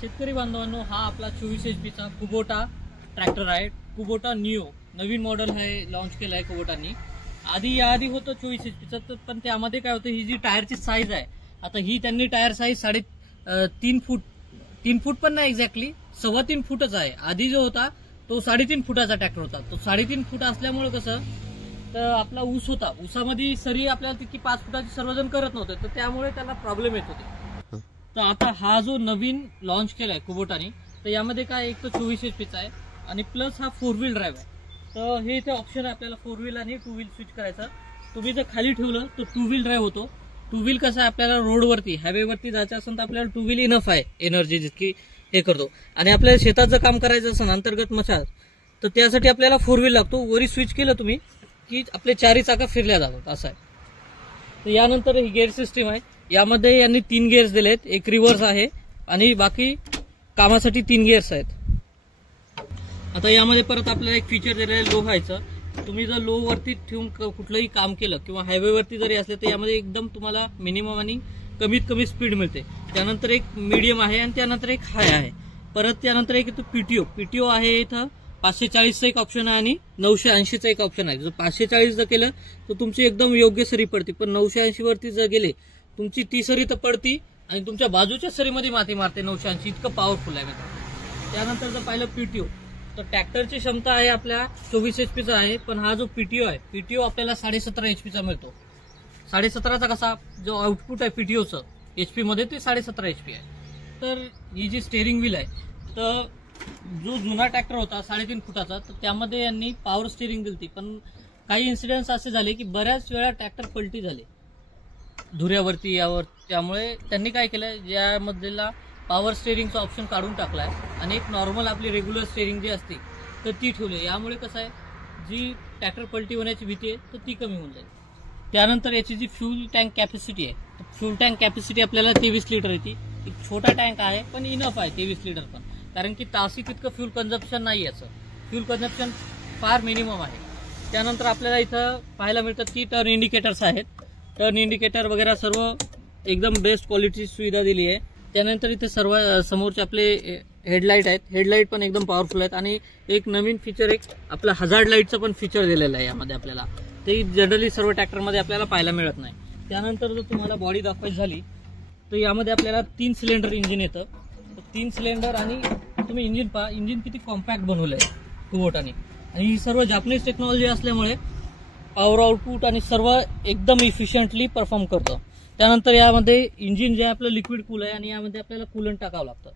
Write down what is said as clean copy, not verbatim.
शेतकरी बांधवांनो, हा आपला 24 HP चा कुबोटा ट्रॅक्टर आहे। कुबोटा निओ नवीन मॉडेल आहे, लॉन्च केला आहे कुबोटानी। याआधी होतं 24 HP चं, पण त्यामध्ये काय होतं, ही जी टायरची साईज आहे, आता ही त्यांनी टायर साईज 3.5 फूट, 3 फूट पण नाही, एक्झॅक्टली 3.25 फूटच आहे। आधी जो होता तो 3.5 फुटाचा ट्रॅक्टर होता। तो 3.5 फूट असल्यामुळे कसं, तर आपला ऊस होता, ऊसामध्ये सरी आपल्याला तितकी 5 फुटाची सर्वजण करत नव्हते, तर त्यामुळे त्याला प्रॉब्लेम येत होते। तर आता हा जो नवीन लॉन्च केलाय कुबोटाने, तर यामध्ये काय, एक तर 24 HP चा आहे आणि प्लस हा 4 व्हील ड्राईव्ह आहे। तर हे इथे ऑप्शन आहे आपल्याला 4 व्हील आणि 2 व्हील स्विच करायचा। तुम्ही जर खाली ठेवलं तर 2 व्हील ड्राईव्ह होतो। 2 व्हील कसं आहे, आपल्याला रोडवरती हायवेवरती जायचं असेल तर आपल्याला 2 व्हील इनफ आहे, एनर्जी जितकी हे करतो। आणि आपल्याला शेतात जर काम करायचं असेल अंतर्गत मशाल, तर त्यासाठी आपल्याला 4 व्हील लागतो। वरी स्विच केलं तुम्ही की आपले चारही चाका फिरल्या जातात, असं आहे। तर यानंतर ही गिअर सिस्टीम आहे। यामध्ये यांनी 3 गिअर्स दिलेत, एक रिव्हर्स आहे आणि बाकी कामासाठी 3 गिअर्स आहेत। आता यामध्ये परत आपल्याला एक फीचर दिलेलं आहे लो हायचं। तुम्ही जर लो वरती ठेवून कुठलंही काम केलं किंवा हायवेवरती जरी असले, तर यामध्ये एकदम तुम्हाला मिनिमम आणि कमीत कमी स्पीड मिळते। त्यानंतर एक मीडियम आहे आणि त्यानंतर एक हाय आहे। परत त्यानंतर एक इथं पीटीओ आहे। इथं 540चा एक ऑप्शन आहे आणि 980चा एक ऑप्शन आहे। जर 540 जर केलं तर तुमची एकदम योग्य सरी पडते, पण 980 वरती जर गेले तुमची ती सरी तर पडती आणि तुमच्या बाजूच्या सरीमध्ये माती मारते। 980 इतकं पॉवरफुल आहे मित्रांनो। त्यानंतर जर पाहिलं पीटीओ, तर ट्रॅक्टरची क्षमता आहे आपल्या 24 HP चा आहे, पण हा जो पीटीओ आहे, पीटीओ आपल्याला 17.5 HP चा मिळतो। 17.5चा कसा जो आउटपुट आहे पीटीओचं HP मध्ये, ते 17.5 HP आहे। तर ही जी स्टेअरिंग व्हील आहे, तर जो जुना ट्रॅक्टर होता 3.5 फुटाचा, तर त्यामध्ये यांनी पॉवर स्टीअरिंग दिली, पण काही इन्सिडेंट्स असे झाले की बऱ्याच वेळा ट्रॅक्टर पलटी झाले धुऱ्यावरती यावर। त्यामुळे त्यांनी काय केलंय, ज्यामधला पॉवर स्टीअरिंगचा ऑप्शन काढून टाकलाय आणि एक नॉर्मल आपली रेग्युलर स्टीअरिंग जी असते तर ती ठेवली। यामुळे कसं आहे, जी ट्रॅक्टर पलटी होण्याची भीती आहे तर ती कमी होऊन जाईल। त्यानंतर याची जी फ्यूल टँक कॅपॅसिटी आहे, तर फ्यूल टँक कॅपॅसिटी आपल्याला 23 लिटर येते। एक छोटा टँक आहे पण इनफ आहे 23 लिटर पण, कारण की तासी तितकं फ्यूल कन्झम्पशन नाही याचं, फ्यूल कन्झम्पशन फार मिनिमम आहे। त्यानंतर आपल्याला इथं पाहायला मिळतात की टर्न इंडिकेटर्स आहेत, टर्न इंडिकेटर वगैरे सर्व एकदम बेस्ट क्वालिटीची सुविधा दिली आहे। त्यानंतर इथे सर्व समोरचे आपले हेडलाईट आहेत, हेडलाईट पण एकदम पॉवरफुल आहेत आणि एक नवीन फीचर, एक आपला हजार्ड लाईटचं पण फीचर दिलेलं आहे यामध्ये आपल्याला, ते जनरली सर्व ट्रॅक्टरमध्ये आपल्याला पाहायला मिळत नाही। त्यानंतर जर तुम्हाला बॉडी दाखवायची झाली, तर यामध्ये आपल्याला 3 सिलेंडर इंजिन येतं। 3 सिलेंडर आणि तुम्ही इंजिन पहा, इंजिन किती कॉम्पॅक्ट बनवलंय कुबोटाने, आणि ही सर्व जापनीज टेक्नॉलॉजी असल्यामुळे पॉवर आउटपुट आणि सर्व एकदम इफिशियंटली परफॉर्म करतं। त्यानंतर यामध्ये इंजिन जे आहे आपलं लिक्विड कूल आहे आणि यामध्ये आपल्याला कूलंट टाकावं लागतं।